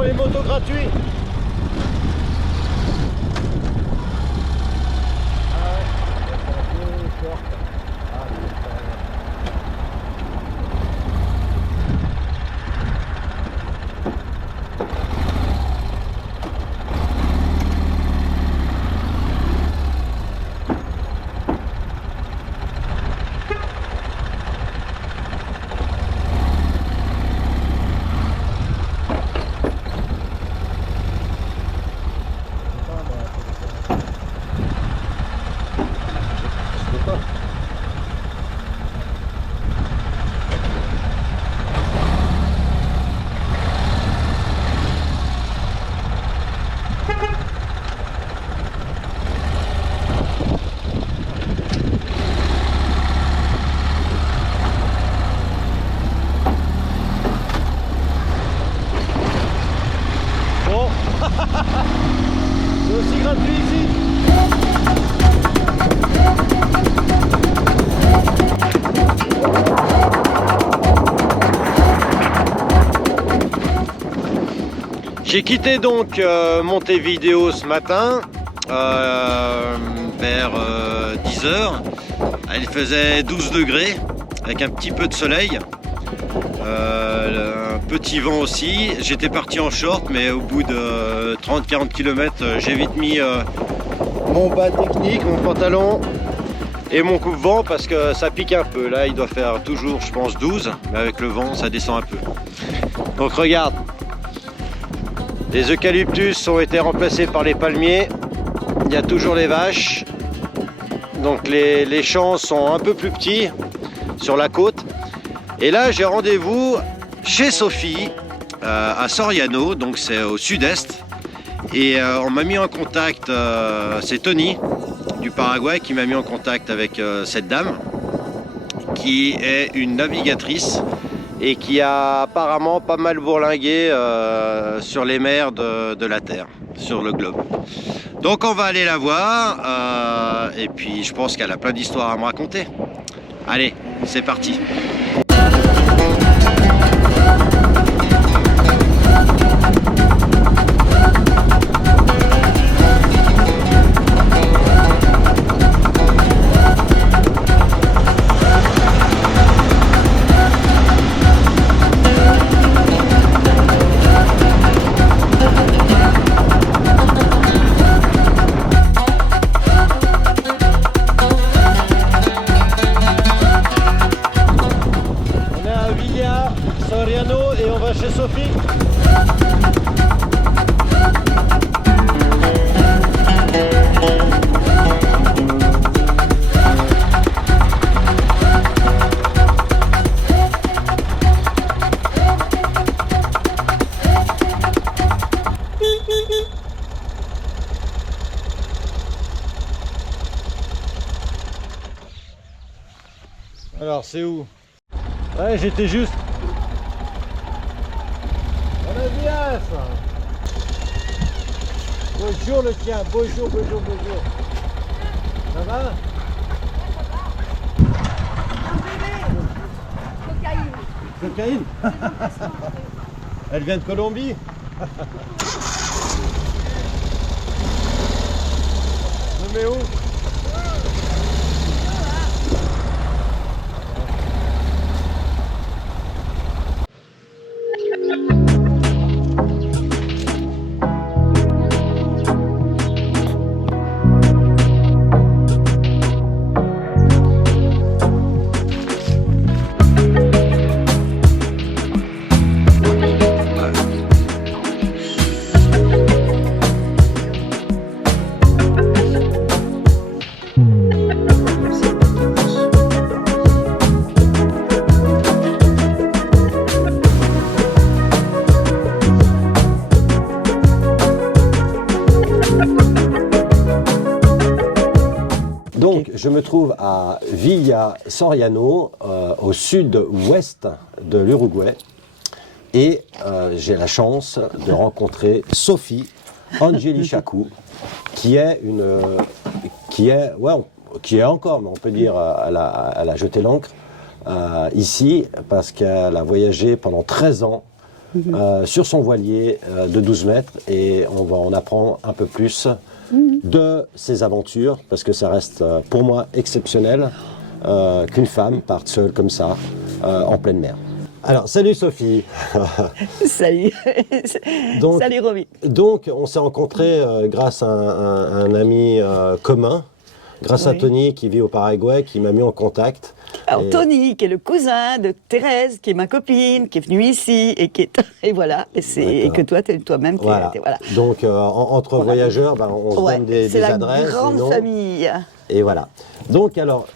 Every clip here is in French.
pour les motos gratuits. C'est aussi gratuit ici. J'ai quitté donc Montevideo ce matin vers 10 h. Il faisait 12 degrés avec un petit peu de soleil. Un petit vent aussi. J'étais parti en short, mais au bout de 30-40 km, j'ai vite mis mon bas technique, mon pantalon et mon coupe-vent parce que ça pique un peu. Là, il doit faire toujours, je pense, 12, mais avec le vent, ça descend un peu. Donc regarde, les eucalyptus ont été remplacés par les palmiers. Il y a toujours les vaches. Donc les champs sont un peu plus petits sur la côte. Et là, j'ai rendez-vous chez Sophie, à Soriano, donc c'est au sud-est. Et on m'a mis en contact, c'est Tony du Paraguay qui m'a mis en contact avec cette dame, qui est une navigatrice et qui a apparemment pas mal bourlingué sur les mers de la Terre, sur le globe. Donc on va aller la voir, et puis je pense qu'elle a plein d'histoires à me raconter. Allez, c'est parti! Soriano et on va chez Sophie. Alors c'est où? Ouais, j'étais juste. On est bien ça. Bonjour le tien, bonjour, bonjour, bonjour. Ça va? Cocaïne. Elle vient de Colombie. Je mets où? Donc, je me trouve à Villa Soriano, au sud-ouest de l'Uruguay, et j'ai la chance de rencontrer Sophie Angelichaku, qui est encore, mais on peut dire, elle a jeté l'ancre ici, parce qu'elle a voyagé pendant 13 ans sur son voilier de 12 mètres et on va en apprendre un peu plus de ses aventures parce que ça reste pour moi exceptionnel qu'une femme parte seule comme ça en pleine mer. Alors, salut Sophie. Salut. Donc, Salut Romy. Donc, on s'est rencontrés grâce à un ami commun, grâce à Tony qui vit au Paraguay, qui m'a mis en contact. Alors, Tony, qui est le cousin de Thérèse, qui est ma copine, qui est venue ici, et voilà, et que toi, toi-même, voilà. Voilà. Donc, entre voyageurs, on se donne des adresses. C'est la grande famille. Et voilà. Donc, alors,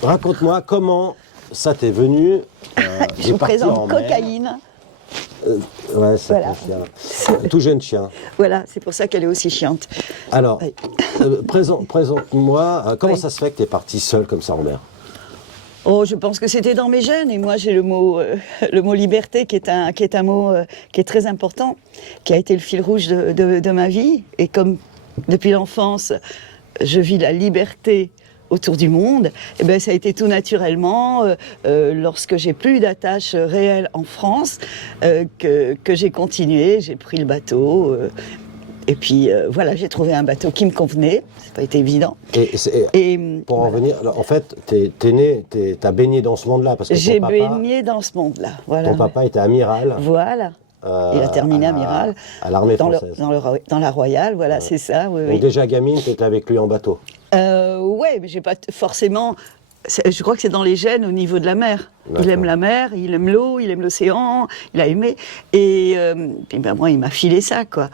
raconte-moi comment ça t'est venu. Je vous présente Cocaïne. Ouais, c'est un chien. Tout jeune chien. Voilà, c'est pour ça qu'elle est aussi chiante. Alors, présente-moi, comment ça se fait que tu es partie seule comme ça en mer? Oh, je pense que c'était dans mes gènes, et moi j'ai le mot liberté qui est un mot qui est très important, qui a été le fil rouge de ma vie, et comme depuis l'enfance, je vis la liberté autour du monde, et ben ça a été tout naturellement, lorsque j'ai plus d'attache réelle en France, que j'ai continué, j'ai pris le bateau, et puis voilà, j'ai trouvé un bateau qui me convenait, ça n'a pas été évident. Et pour en venir, en fait, t'as baigné dans ce monde-là parce que j'ai baigné dans ce monde-là, voilà. Ton papa était amiral. Voilà. Il a terminé amiral à l'armée française. Dans la Royale, voilà, c'est ça. Oui, donc déjà gamine, tu étais avec lui en bateau. Ouais, mais j'ai pas forcément. Je crois que c'est dans les gènes au niveau de la mer. Il aime la mer, il aime l'eau, il aime l'océan, il a aimé. Et puis ben moi, il m'a filé ça, quoi.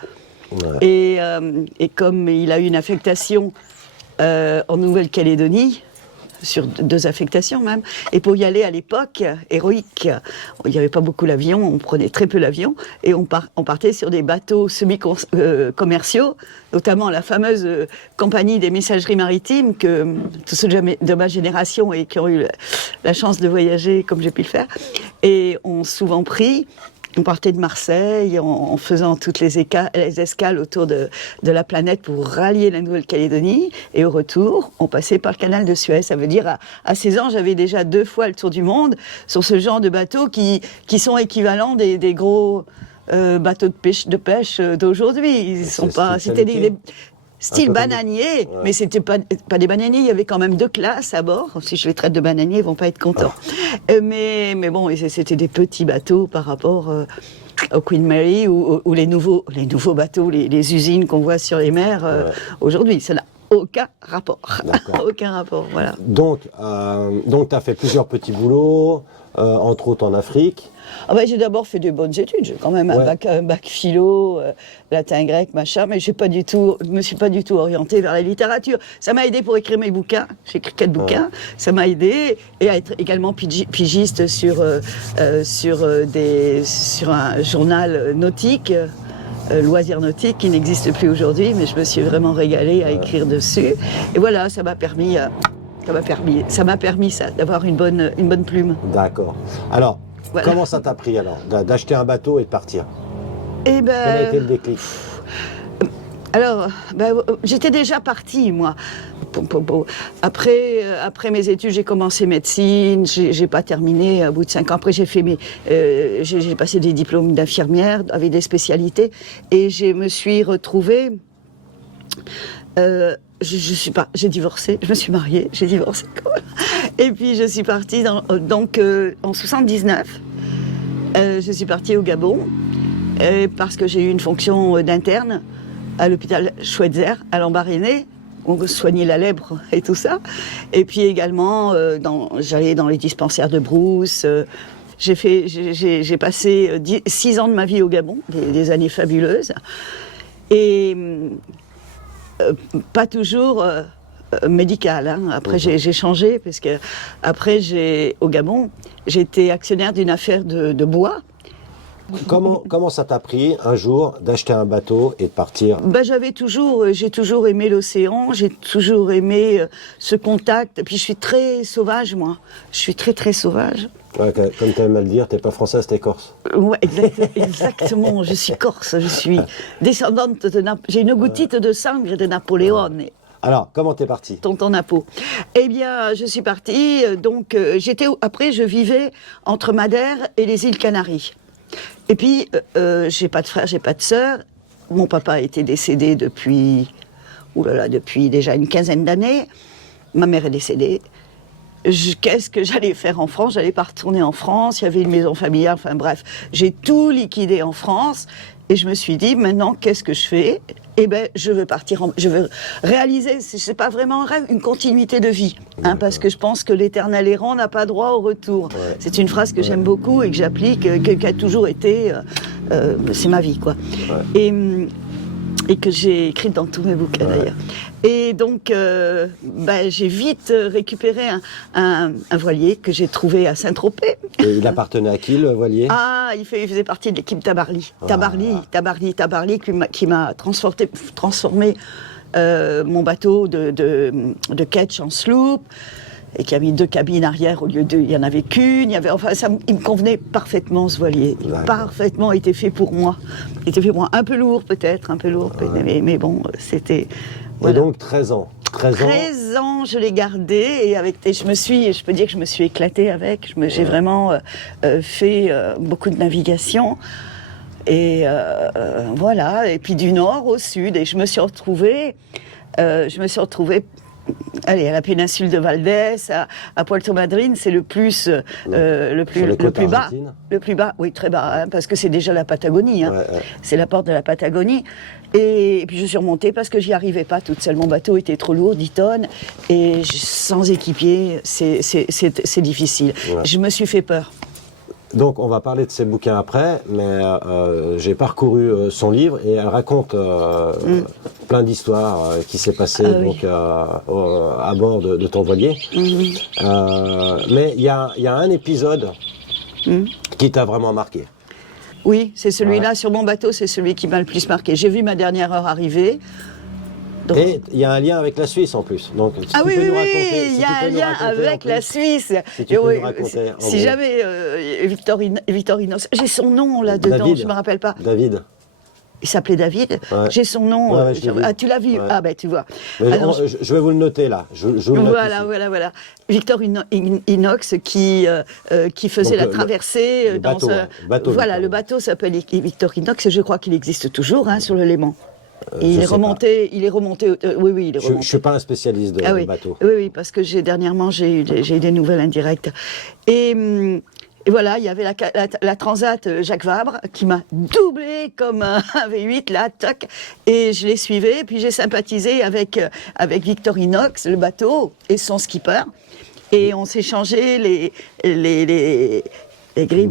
Ouais. Et comme il a eu une affectation en Nouvelle-Calédonie, sur 2 affectations même, et pour y aller à l'époque, héroïque, il n'y avait pas beaucoup l'avion, on prenait très peu l'avion, et on partait sur des bateaux semi-commerciaux, notamment la fameuse compagnie des messageries maritimes, que tous ceux de ma génération et qui ont eu la chance de voyager comme j'ai pu le faire, et ont souvent pris. On partait de Marseille en faisant toutes les escales autour de la planète pour rallier la Nouvelle-Calédonie. Et au retour, on passait par le canal de Suez. Ça veut dire, à 16 ans, j'avais déjà 2 fois le tour du monde sur ce genre de bateaux qui sont équivalents des gros bateaux de pêche d'aujourd'hui. Ils sont pas. C'était des style bananier, mais c'était pas des bananiers, il y avait quand même 2 classes à bord. Si je les traite de bananiers, ils vont pas être contents. Mais bon, c'était des petits bateaux par rapport au Queen Mary ou les nouveaux bateaux, les usines qu'on voit sur les mers aujourd'hui. Ça n'a aucun rapport. Aucun rapport, voilà. Donc tu as fait plusieurs petits boulots, entre autres en Afrique. Ah ben, j'ai d'abord fait de bonnes études, j'ai quand même un bac philo, latin, grec, machin, mais je me suis pas du tout orientée vers la littérature. Ça m'a aidé pour écrire mes bouquins, j'ai écrit 4 bouquins, ça m'a aidé, et à être également pigiste sur un journal nautique, loisirs nautiques, qui n'existe plus aujourd'hui, mais je me suis vraiment régalée à écrire dessus. Et voilà, ça m'a permis d'avoir une bonne plume. D'accord. Alors, comment ça t'a pris alors, d'acheter un bateau et de partir? Eh ben, quel a été le déclic? Alors, j'étais déjà partie, moi. Après mes études, j'ai commencé médecine, j'ai pas terminé au bout de 5 ans. Après, j'ai passé des diplômes d'infirmière avec des spécialités, et je me suis retrouvée. J'ai divorcé, je me suis mariée, j'ai divorcé. Et puis je suis partie en 79. Je suis partie au Gabon parce que j'ai eu une fonction d'interne à l'hôpital Schweitzer à Lambaréné. On soignait la lèpre et tout ça. Et puis également, j'allais dans les dispensaires de brousse. J'ai passé 6 ans de ma vie au Gabon, des années fabuleuses. Et pas toujours médical. Hein. Après, j'ai changé, parce que après, au Gabon, j'étais actionnaire d'une affaire de bois. Comment ça t'a pris un jour d'acheter un bateau et de partir? J'ai toujours aimé l'océan, j'ai toujours aimé ce contact. Puis je suis très sauvage, moi. Je suis très très sauvage. Ouais, comme tu aimes à le dire, t'es pas française, t'es corse. Ouais, exactement. Je suis corse. Je suis descendante j'ai une goutite de sang de Napoléon. Alors, comment t'es partie? Tonton Napo. Eh bien, je suis partie. Donc, après, je vivais entre Madère et les îles Canaries. Et puis, j'ai pas de frère, j'ai pas de sœur. Mon papa était décédé depuis déjà une quinzaine d'années. Ma mère est décédée. Qu'est-ce que j'allais faire en France? J'allais pas retourner en France. Il y avait une maison familiale. Enfin bref, j'ai tout liquidé en France. Et je me suis dit, maintenant, qu'est-ce que je fais? Eh ben, je veux je veux réaliser, c'est pas vraiment un rêve, une continuité de vie. Hein, parce que je pense que l'éternel errant n'a pas droit au retour. Ouais. C'est une phrase que j'aime beaucoup et que j'applique, qui a toujours été, c'est ma vie, quoi. Ouais. Et que j'ai écrite dans tous mes bouquins, ouais. D'ailleurs. Et donc, j'ai vite récupéré un voilier que j'ai trouvé à Saint-Tropez. Et il appartenait à qui, le voilier? Ah, il faisait partie de l'équipe Tabarly. Tabarly qui m'a transformé mon bateau de ketch en sloop, et qui a mis 2 cabines arrière au lieu il n'y en avait qu'une. Il me convenait parfaitement, ce voilier. Parfaitement, il était fait pour moi. Il était fait pour moi. Un peu lourd peut-être, mais bon, c'était... Voilà. Et donc 13 ans. 13 ans, je l'ai gardé et je peux dire que je me suis éclatée avec. J'ai vraiment fait beaucoup de navigation. Et voilà, et puis du nord au sud. Et je me suis retrouvée à la péninsule de Valdés, à Puerto Madryn, c'est le plus bas, oui, très bas, hein, parce que c'est déjà la Patagonie, hein. Ouais. C'est la porte de la Patagonie. Et puis je suis remontée parce que j'y arrivais pas toute seule. Mon bateau était trop lourd, 10 tonnes, et sans équipier, c'est difficile. Ouais. Je me suis fait peur. Donc on va parler de ses bouquins après, mais j'ai parcouru son livre et elle raconte plein d'histoires qui s'est passé donc, à bord de ton voilier. Mais il y a un épisode qui t'a vraiment marqué. Oui, c'est celui-là sur mon bateau, c'est celui qui m'a le plus marqué. J'ai vu ma dernière heure arriver. Donc... Et il y a un lien avec la Suisse en plus. Donc, si oui, il y a un lien avec la Suisse. Si jamais Victorinox, j'ai son nom là-dedans, David, je ne me rappelle pas. David. Il s'appelait David. Ouais. J'ai son nom. Ouais, tu l'as vu? Ouais. Ah ben tu vois. Alors, je vais vous le noter là. Voilà. Victor Inox qui faisait la traversée le bateau, bateau. Voilà, le bateau s'appelle Victor Inox et je crois qu'il existe toujours sur le Léman. Il est remonté. Oui, il est remonté. Je suis pas un spécialiste de bateau. Oui, parce que dernièrement j'ai eu des nouvelles indirectes. Et voilà, il y avait la Transat Jacques Vabre qui m'a doublé comme un V8, là, toc, et je l'ai suivi, puis j'ai sympathisé avec Victorinox, le bateau, et son skipper, et on s'est changé les grilles,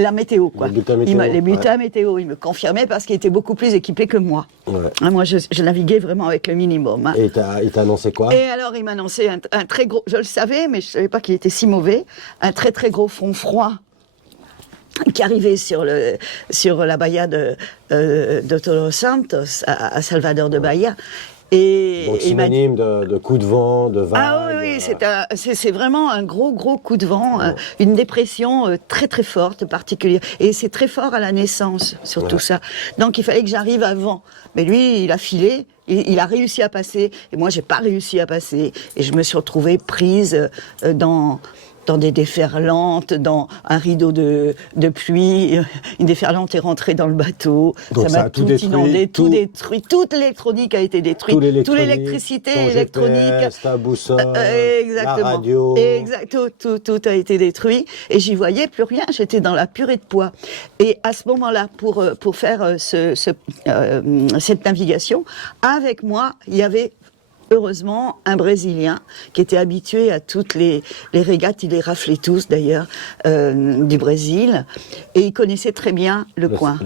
la météo, quoi. Les bulletins météo, il me confirmait parce qu'il était beaucoup plus équipé que moi. Ouais. Moi, je naviguais vraiment avec le minimum. Hein. Et il t'a annoncé quoi? Et alors, il m'a annoncé un très gros, je le savais, mais je ne savais pas qu'il était si mauvais, un très très gros fond froid qui arrivait sur la bahia de Todos Santos, à Salvador de Bahia. Et donc synonyme de coup de vent, de vague. Ah oui, c'est vraiment un gros coup de vent, une dépression très très forte, particulière. Et c'est très fort à la naissance, sur tout ça. Donc il fallait que j'arrive avant. Mais lui, il a filé, il a réussi à passer, et moi j'ai pas réussi à passer. Et je me suis retrouvée prise dans des déferlantes, dans un rideau de pluie. Une déferlante est rentrée dans le bateau. Donc ça m'a tout inondé, tout détruit. Toute l'électronique a été détruite. Toute l'électricité électronique. GPS, ta boussole, exactement. La radio. Tout a été détruit. Et j'y voyais plus rien. J'étais dans la purée de poids. Et à ce moment-là, pour faire cette navigation, avec moi, il y avait heureusement un Brésilien qui était habitué à toutes les régates, il les raflait tous d'ailleurs, du Brésil, et il connaissait très bien le coin.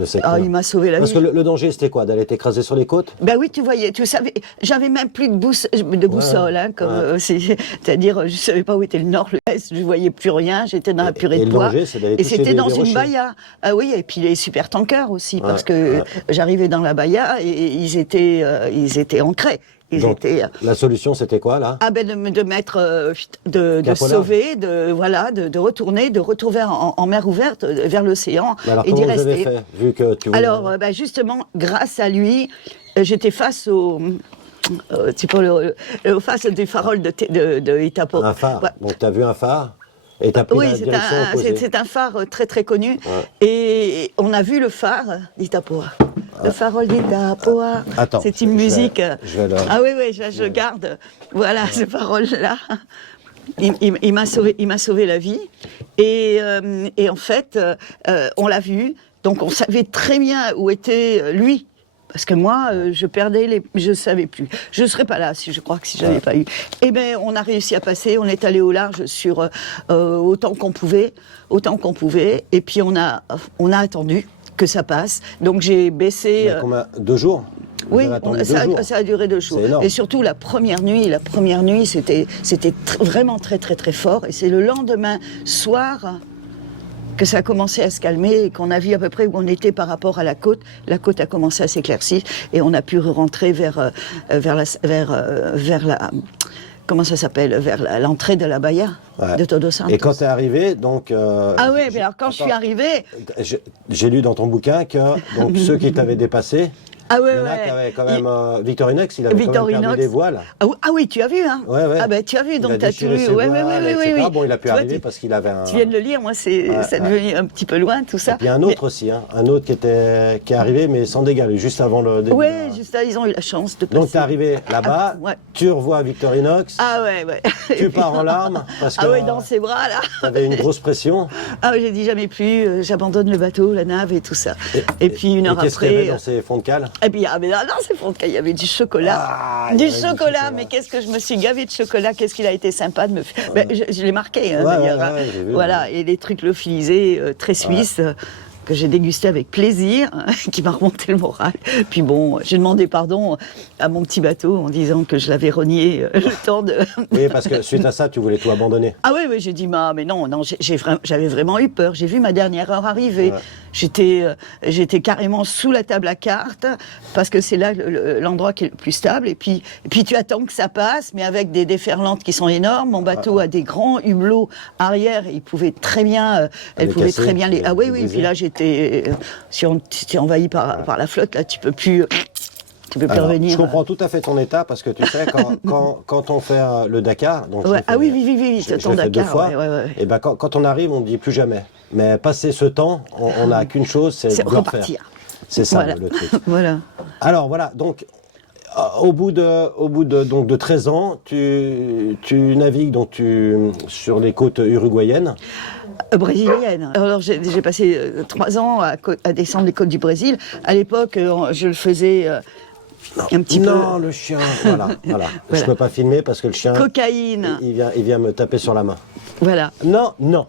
Il m'a sauvé la vie. Parce que le danger c'était quoi? D'aller t'écraser sur les côtes? Ben oui, tu savais, j'avais même plus de boussole, hein, c'est-à-dire je savais pas où était le nord, l'est, je voyais plus rien, j'étais dans la purée de poids. Et c'était dans une bahia. Ah oui, et puis les super tankers aussi, parce que j'arrivais dans la bahia et ils étaient ancrés. La solution, c'était quoi, là? De mettre, de sauver, de retourner, de retrouver en mer ouverte, vers l'océan, et d'y rester. Vous avez fait, vu que tu voulais... Alors, justement, grâce à lui, j'étais face face des faroles de Itapo. Un phare. Ouais. Donc, tu as vu un phare? Et t'as pris Oui, la direction opposée. c'est un phare très très connu. Ouais. Et on a vu le phare d'Itapoa. Le farol d'Itapoa. Attends, C'est une musique. je vais Ah oui, oui, je garde. Voilà, ce farol-là. Il m'a sauvé la vie. Et en fait, on l'a vu. Donc on savait très bien où était lui. Parce que moi, je savais plus. Je serais pas là si je crois que si j'avais pas eu. Eh ben, on a réussi à passer. On est allé au large sur autant qu'on pouvait. Et puis on a attendu que ça passe. Donc j'ai baissé. Combien 2 jours? Oui, ça a duré 2 jours. Et surtout la première nuit, c'était vraiment très très très fort. Et c'est le lendemain soir que ça a commencé à se calmer et qu'on a vu à peu près où on était par rapport à la côte. La côte a commencé à s'éclaircir et on a pu rentrer vers la comment ça s'appelle, vers l'entrée de la bahia de Todos Santos. Et quand tu es arrivé, donc... ah oui, mais alors quand je suis arrivée... J'ai lu dans ton bouquin que donc, ceux qui t'avaient dépassé, ah ouais, il y en a qui avaient quand même... Victorinox, il avait quand même perdu des voiles. Ah oui, tu as vu, hein. Ouais. Ah ben tu as vu, donc tu as tout lu. Oui. Bon, il a pu arriver parce qu'il avait un... Tu viens de le lire, moi c'est devenu un petit peu loin tout ça. Et puis un autre aussi, hein, un autre qui est arrivé mais sans dégâts, juste avant le début. Oui, juste là, ils ont eu la chance de passer. Donc tu es arrivé là-bas, tu revois Victorinox, tu pars en larmes parce que dans ses bras là. Tu avais une grosse pression. Ah oui, j'ai dit jamais plus, j'abandonne le bateau, la nave et tout ça. Et puis une heure après... Qu'est-ce qu'il y avait dans ces fonds de cale? Et puis, c'est fond il y avait du chocolat. Du chocolat, mais qu'est-ce que je me suis gavée de chocolat, qu'est-ce qu'il a été sympa de me faire. Ben, je l'ai marqué, hein, d'ailleurs. Voilà, et les trucs lyophilisés, très suisses. Que j'ai dégusté avec plaisir, qui m'a remonté le moral. Puis bon, j'ai demandé pardon à mon petit bateau en disant que je l'avais renié le temps de... Oui, parce que suite à ça, tu voulais tout abandonner. Ah oui, j'ai dit, mais non, j'avais vraiment eu peur. J'ai vu ma dernière heure arriver. Ouais. J'étais carrément sous la table à cartes, parce que c'est là l'endroit qui est le plus stable. Et puis tu attends que ça passe, mais avec des déferlantes qui sont énormes. Mon bateau a des grands hublots arrière, et il pouvait très bien... elle pouvait très bien les... Ah oui, puis là, si on est envahi par la flotte, là, tu peux plus revenir. Je comprends tout à fait ton état parce que tu sais, quand on fait le Dakar, donc oui, ton Dakar, 2 fois, et ben quand on arrive, on ne dit plus jamais. Mais passer ce temps, on n'a qu'une chose, c'est de repartir. C'est ça le truc. Voilà. Alors voilà, donc au bout de 13 ans, tu navigues sur les côtes uruguayennes. Brésilienne. Alors j'ai passé 3 ans à descendre les côtes du Brésil. À l'époque, je le faisais un petit peu. Non, le chien, voilà. Je peux pas filmer parce que le chien. Cocaïne. Il vient me taper sur la main. Voilà. Non. Non,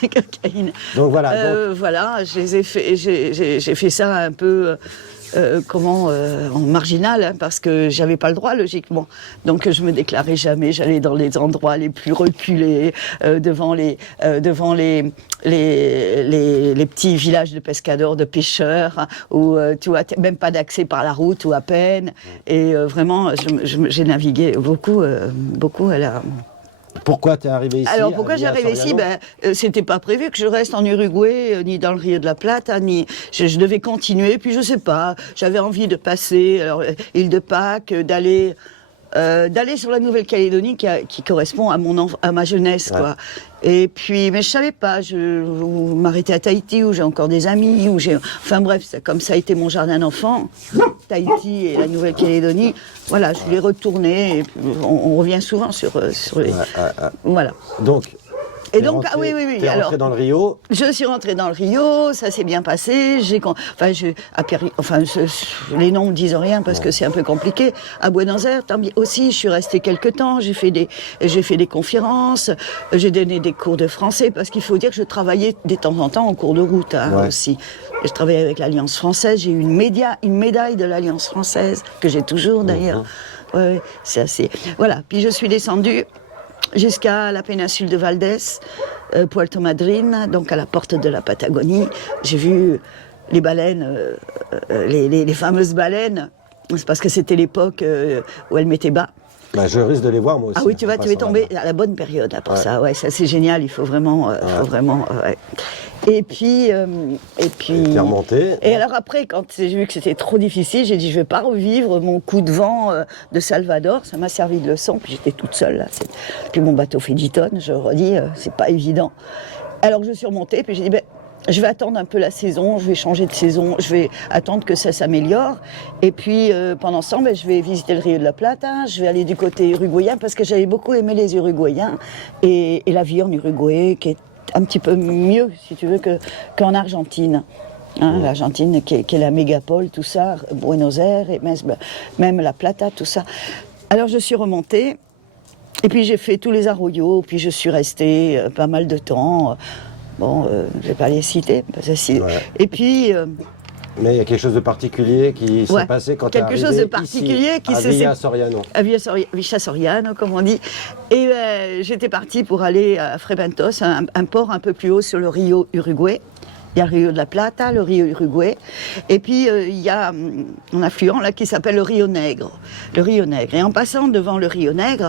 cocaïne. Donc voilà. Voilà, j'ai fait ça un peu. En marginal, hein, parce que j'avais pas le droit logiquement. Donc je me déclarais jamais. J'allais dans les endroits les plus reculés, devant les petits villages de pescadors, de pêcheurs, hein, où tu vois même pas d'accès par la route ou à peine. Et vraiment, j'ai navigué beaucoup à la. Pourquoi tu es arrivé ici? Alors pourquoi j'ai arrivé ici? C'était pas prévu que je reste en Uruguay, ni dans le Rio de la Plata, ni je devais continuer. Puis je sais pas, j'avais envie de passer, île de Pâques, d'aller sur la Nouvelle-Calédonie qui correspond à ma jeunesse, quoi. Et puis, mais je savais pas, m'arrêter à Tahiti où j'ai encore des amis, enfin bref, comme ça a été mon jardin d'enfant, Tahiti et la Nouvelle-Calédonie. Voilà, je voulais retourner. Et puis on revient souvent sur les. Voilà. Donc. Et donc, oui. T'es rentrée dans le Rio. Je suis rentrée dans le Rio, ça s'est bien passé. Les noms ne disent rien parce que c'est un peu compliqué. À Buenos Aires, aussi, je suis restée quelques temps. J'ai fait des conférences, j'ai donné des cours de français parce qu'il faut dire que je travaillais de temps en temps en cours de route aussi. Je travaillais avec l'Alliance française. J'ai eu une médaille de l'Alliance française que j'ai toujours d'ailleurs. Ouais, c'est assez. Voilà. Puis je suis descendue jusqu'à la péninsule de Valdés, Puerto Madryn, donc à la porte de la Patagonie. J'ai vu les baleines, les fameuses baleines, c'est parce que c'était l'époque où elles mettaient bas. Je risque de les voir moi aussi. Ah oui, tu es tombé à la bonne période là, pour ça. Ouais, ça c'est génial, il faut vraiment... Et puis, t'es remonté. Et alors après, quand j'ai vu que c'était trop difficile, j'ai dit je vais pas revivre mon coup de vent de Salvador. Ça m'a servi de leçon. Puis j'étais toute seule là. Puis mon bateau fait 10 tonnes. Je redis, c'est pas évident. Alors je suis remontée. Puis j'ai dit je vais attendre un peu la saison. Je vais changer de saison. Je vais attendre que ça s'améliore. Et puis pendant ce temps, je vais visiter le Rio de la Plata. Je vais aller du côté uruguayen parce que j'avais beaucoup aimé les Uruguayens et la vie en Uruguay qui est un petit peu mieux, si tu veux, qu'en Argentine. Hein, l'Argentine qui est la mégapole, tout ça, Buenos Aires, et même la Plata, tout ça. Alors je suis remontée, et puis j'ai fait tous les arroyos, puis je suis restée pas mal de temps. Bon, je vais pas les citer, parce que et puis... Mais il y a quelque chose de particulier qui s'est passé quand tu es arrivé quelque chose de particulier ici, qui à Villa Soriano. À Villa Soriano, comme on dit. Et j'étais partie pour aller à Frebentos, un port un peu plus haut sur le Rio Uruguay. Il y a le Rio de la Plata, le Rio Uruguay. Et puis, il y a un affluent là qui s'appelle le Rio Negro. Le Rio Negro. Et en passant devant le Rio Negro,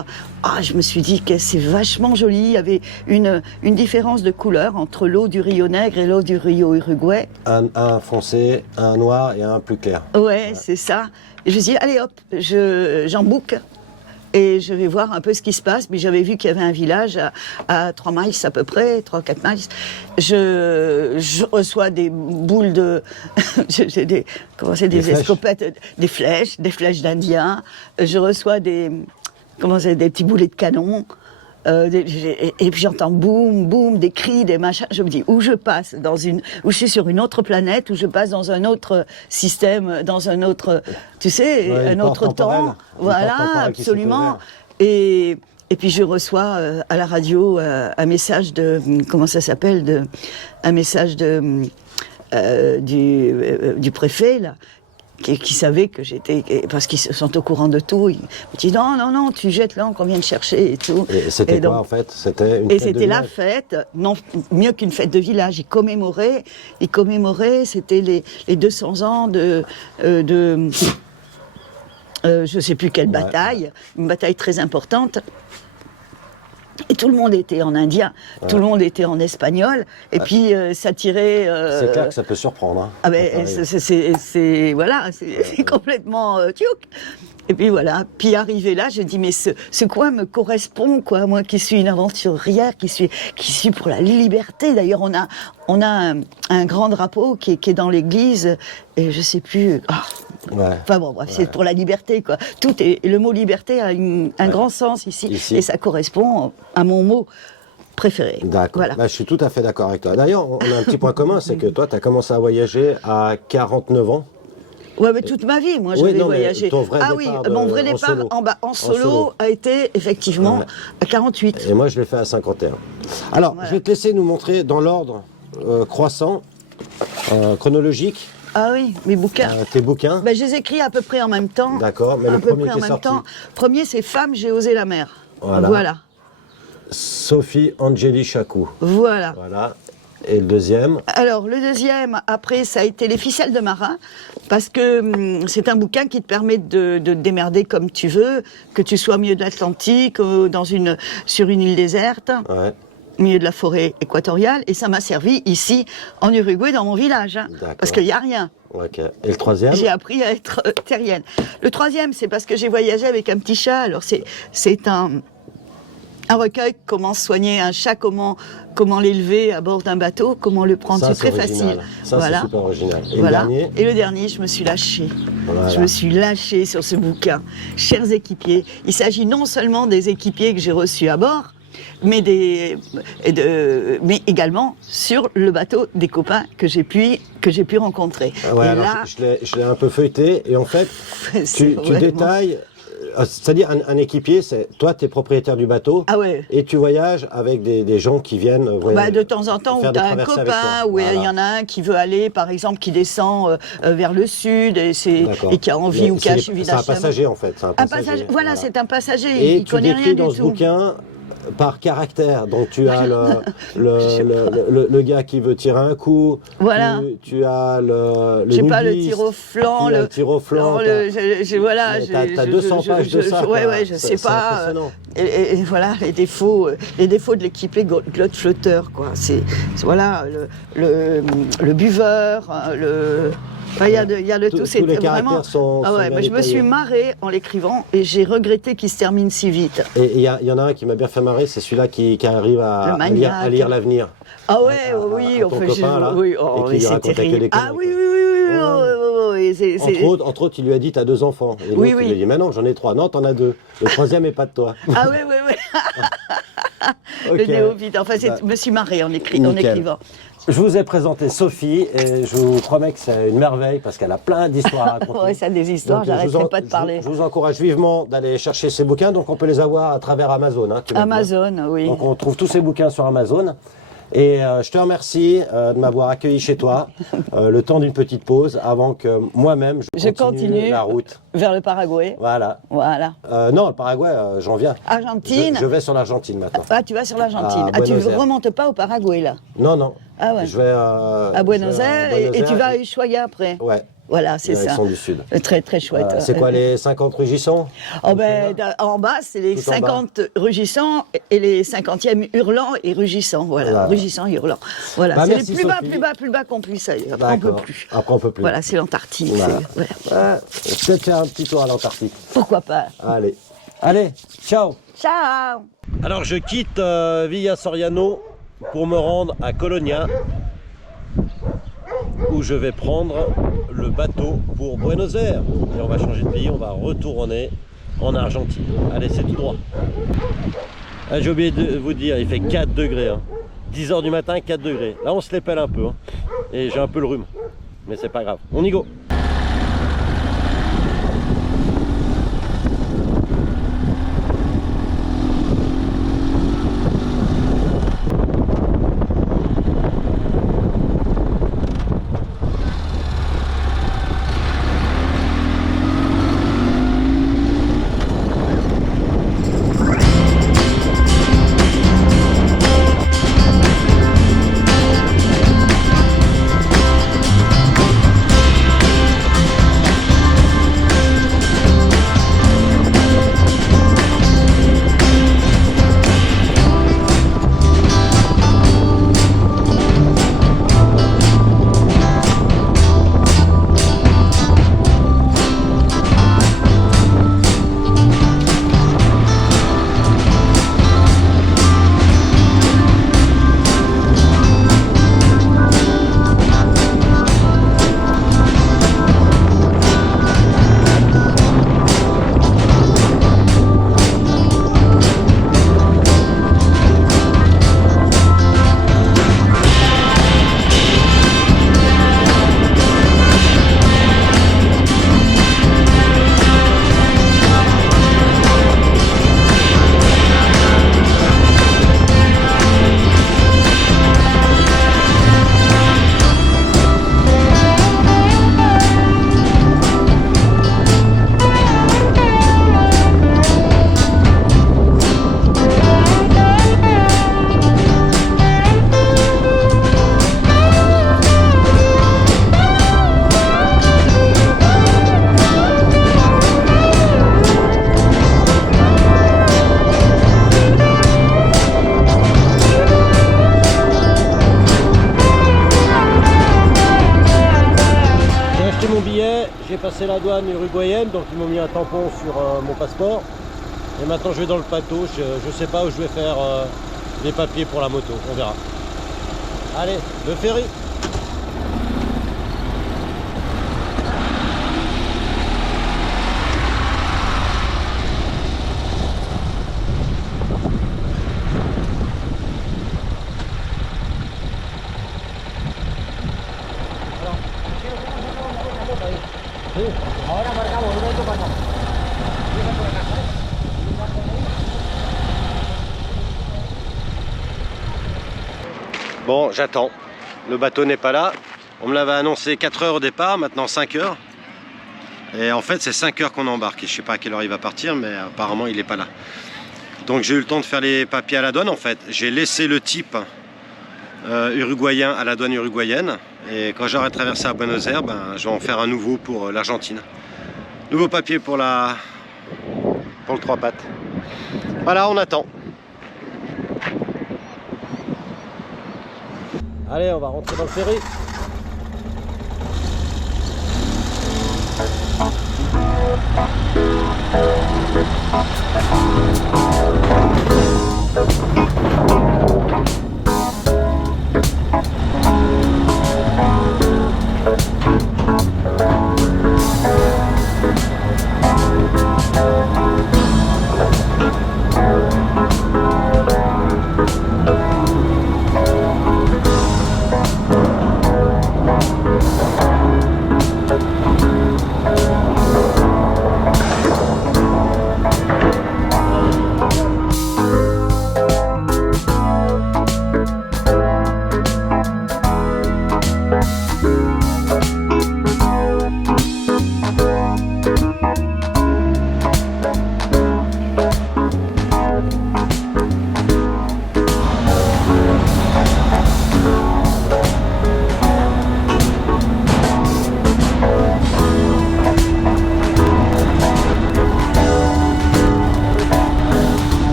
je me suis dit que c'est vachement joli. Il y avait une différence de couleur entre l'eau du Rio Negro et l'eau du Rio Uruguay. Un foncé, un noir et un plus clair. Ouais, c'est ça. Et je me suis dit, allez hop, j'en boucle. Et je vais voir un peu ce qui se passe. Mais j'avais vu qu'il y avait un village à 3 miles à peu près, 3-4 miles. Je reçois des boules de... j'ai des escopettes, des flèches d'indiens. Je reçois des petits boulets de canon. Et puis j'entends boum, boum, des cris, des machins. Je me dis, où je passe où je suis sur une autre planète, où je passe dans un autre système, dans un autre, tu sais, un autre temps. Voilà, absolument. Et puis je reçois à la radio un message de, comment ça s'appelle, un message du préfet, là. Qui savaient que j'étais... Parce qu'ils sont au courant de tout. Ils me disent non, tu jettes là, qu'on vient de chercher et tout. Et c'était quoi en fait? C'était une fête de village? Et c'était la fête, non, mieux qu'une fête de village. Ils commémoraient, c'était les 200 ans de je ne sais plus quelle bataille, une bataille très importante. Et tout le monde était en indien, tout le monde était en espagnol, et puis ça tirait... C'est clair que ça peut surprendre. Hein, ah ben, c'est complètement tiouk. Et puis voilà, puis arrivé là, je dis mais ce coin me correspond, quoi, moi qui suis une aventurière, qui suis pour la liberté. D'ailleurs, on a un grand drapeau qui est dans l'église, et je sais plus... Enfin bon, bref, c'est pour la liberté, quoi. Le mot liberté a un grand sens ici, et ça correspond à mon mot préféré. D'accord, voilà. Je suis tout à fait d'accord avec toi. D'ailleurs, on a un petit point commun, c'est que toi, tu as commencé à voyager à 49 ans. Ouais, mais toute ma vie, moi, j'avais voyagé. Ton vrai mon vrai départ en solo a été effectivement à 48. Et moi, je l'ai fait à 51. Alors, je vais te laisser nous montrer dans l'ordre croissant, chronologique. Ah oui, mes bouquins. Tes bouquins. Je les écris à peu près en même temps. D'accord, mais le premier qui est sorti. Premier, c'est Femme, j'ai osé la mer. Voilà. Sophie Angeli Chacou. Voilà. Et le deuxième? Alors, le deuxième, après, ça a été Les ficelles de marin, parce que c'est un bouquin qui te permet de te démerder comme tu veux, que tu sois au milieu de l'Atlantique, sur une île déserte. Ouais. Au milieu de la forêt équatoriale, et ça m'a servi ici, en Uruguay, dans mon village, parce qu'il n'y a rien. Ok. Et le troisième? J'ai appris à être terrienne. Le troisième, c'est parce que j'ai voyagé avec un petit chat, alors c'est un recueil, comment soigner un chat, comment l'élever à bord d'un bateau, comment le prendre, c'est très facile. Ça, c'est super original. Et le dernier, je me suis lâchée. Voilà. Je me suis lâchée sur ce bouquin. Chers équipiers, il s'agit non seulement des équipiers que j'ai reçus à bord, mais également sur le bateau des copains que j'ai pu rencontrer. Et là, je l'ai un peu feuilleté, et en fait, tu détailles. C'est-à-dire un équipier, toi tu es propriétaire du bateau, et tu voyages avec des gens qui viennent de temps en temps, où tu as un copain, où il y en a un qui veut aller, par exemple, qui descend vers le sud, et qui a envie, ou qui a suivi C'est un passager en fait. C'est un passager, et tu décris dans ce bouquin par caractère. Donc tu as le gars qui veut tirer un coup, voilà. tu as le j'ai pas le tir au flanc, le tir au flanc. Voilà, t'as 200 pages de ça. Ouais, je sais pas. Et voilà, les défauts de l'équipé glotte-flotteur, quoi. C'est voilà, le buveur, il y a de tout. Tous les vraiment. Sont moi, je me suis marrée en l'écrivant et j'ai regretté qu'il se termine si vite. Et il y en a un qui m'a bien fait marrer, c'est celui-là qui arrive à lire l'avenir. Ah ouais, oui, ton copain, là, et qui lui racontait que des conneries. Ah oui. Entre autres, il lui a dit, t'as 2 enfants. Et l'autre, il lui a dit, mais non, j'en ai 3. Non, t'en as 2. Le 3e est pas de toi. Ah oui. Okay. Le néophyte. Enfin, je me suis marrée en écrivant. Je vous ai présenté Sophie et je vous promets que c'est une merveille parce qu'elle a plein d'histoires à raconter. Ouais, ça a des histoires, j'arrêterai pas de parler. Je vous encourage vivement d'aller chercher ces bouquins. Donc on peut les avoir à travers Amazon. Hein, Amazon, oui. Donc on trouve tous ces bouquins sur Amazon. Et je te remercie de m'avoir accueilli chez toi le temps d'une petite pause avant que moi-même je continue la route vers le Paraguay. Voilà. Non, le Paraguay, j'en viens. Argentine. Je vais sur l'Argentine maintenant. Ah, tu vas sur l'Argentine. Tu ne remontes pas au Paraguay là? Non. Ah ouais. Je vais à Buenos Aires et tu vas à Ushuaia après. Ouais. Voilà, c'est ça. Du Sud. Très, très chouette. C'est quoi les 50 rugissants? En bas, c'est les 50 rugissants et les 50e hurlants et rugissants. Voilà, rugissants et hurlants. Voilà, c'est les plus bas qu'on puisse aller. Après, on peut plus. Après, on peut plus. Voilà, c'est l'Antarctique. Voilà. Peut-être faire un petit tour à l'Antarctique. Pourquoi pas? Allez, ciao. Ciao. Alors, je quitte Villa Soriano pour me rendre à Colonia, où je vais prendre le bateau pour Buenos Aires. Et on va changer de pays, on va retourner en Argentine. Allez, c'est tout droit. Ah, j'ai oublié de vous dire, il fait 4 degrés. 10 h du matin, 4 degrés. Là, on se les pèle un peu. Et j'ai un peu le rhume. Mais c'est pas grave. On y go. J'ai passé la douane uruguayenne, donc ils m'ont mis un tampon sur mon passeport. Et maintenant je vais dans le bateau, je sais pas où je vais faire les papiers pour la moto, on verra. Allez, le ferry. Bon, j'attends. Le bateau n'est pas là. On me l'avait annoncé 4 heures au départ, maintenant 5 heures. Et en fait, c'est 5 heures qu'on embarque. Et je sais pas à quelle heure il va partir, mais apparemment, il n'est pas là. Donc j'ai eu le temps de faire les papiers à la douane en fait. J'ai laissé le type uruguayen à la douane uruguayenne. Et quand j'aurai traversé à Buenos Aires, ben, je vais en faire un nouveau pour l'Argentine. Nouveau papier pour le 3 pattes. Voilà, on attend. Allez, on va rentrer dans le ferry.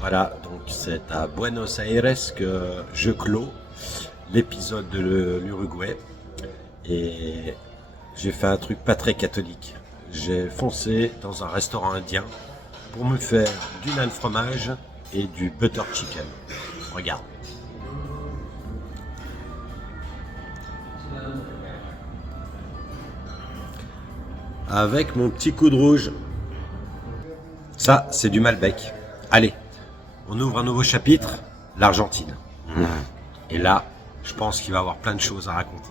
Voilà, donc c'est à Buenos Aires que je clôt l'épisode de l'Uruguay et j'ai fait un truc pas très catholique. J'ai foncé dans un restaurant indien pour me faire du naan fromage et du butter chicken. Regarde. Avec mon petit coup de rouge. Ça, c'est du Malbec. Allez. On ouvre un nouveau chapitre, l'Argentine. Et là, je pense qu'il va y avoir plein de choses à raconter.